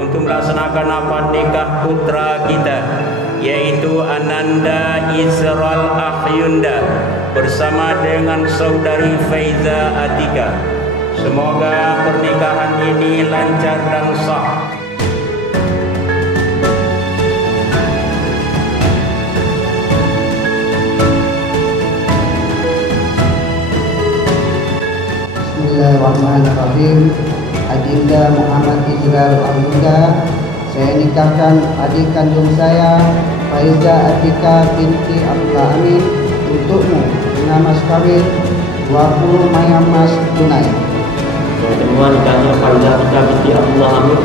untuk melaksanakan akad nikah putra kita, yaitu Ananda Izral Akhyunda bersama dengan saudari Faiza Atika. Semoga pernikahan ini lancar dan sah. Bismillahirrahmanirrahim. Adinda Muhammad Izral Akhyunda, saya nikahkan adik kandung saya Faiza Atika binti Abdullah Amin untukmu dengan mas kawin 20 mayam mas tunai. Yang kedua nikahnya Faiza Atika binti Abdullah Amin